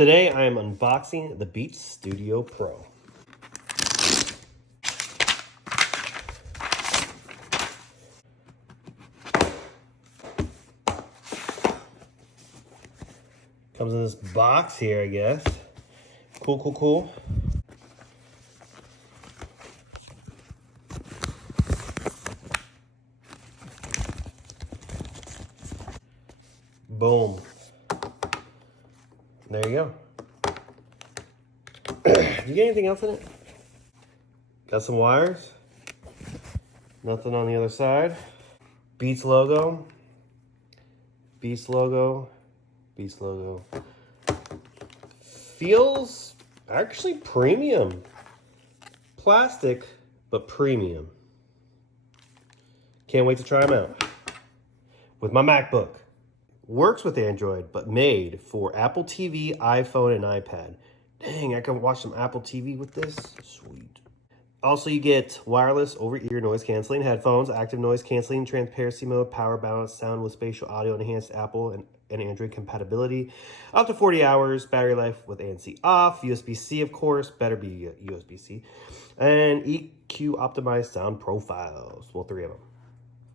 Today I am unboxing the Beats Studio Pro. Comes in this box here, I guess. Cool. Boom. There you go. Did you get anything else in it? Got some wires. Nothing on the other side. Beats logo. Beats logo. Beats logo. Feels actually premium. Plastic, but premium. Can't wait to try them out. With my MacBook. Works with Android, but made for Apple TV, iPhone, and iPad. Dang, I can watch some Apple TV with this. Sweet. Also, you get wireless over-ear noise canceling headphones, active noise canceling, transparency mode, power balance, sound with spatial audio, enhanced Apple and Android compatibility, up to 40 hours, battery life with ANC off, USB-C, of course, better be USB-C, and EQ optimized sound profiles. Well, 3 of them.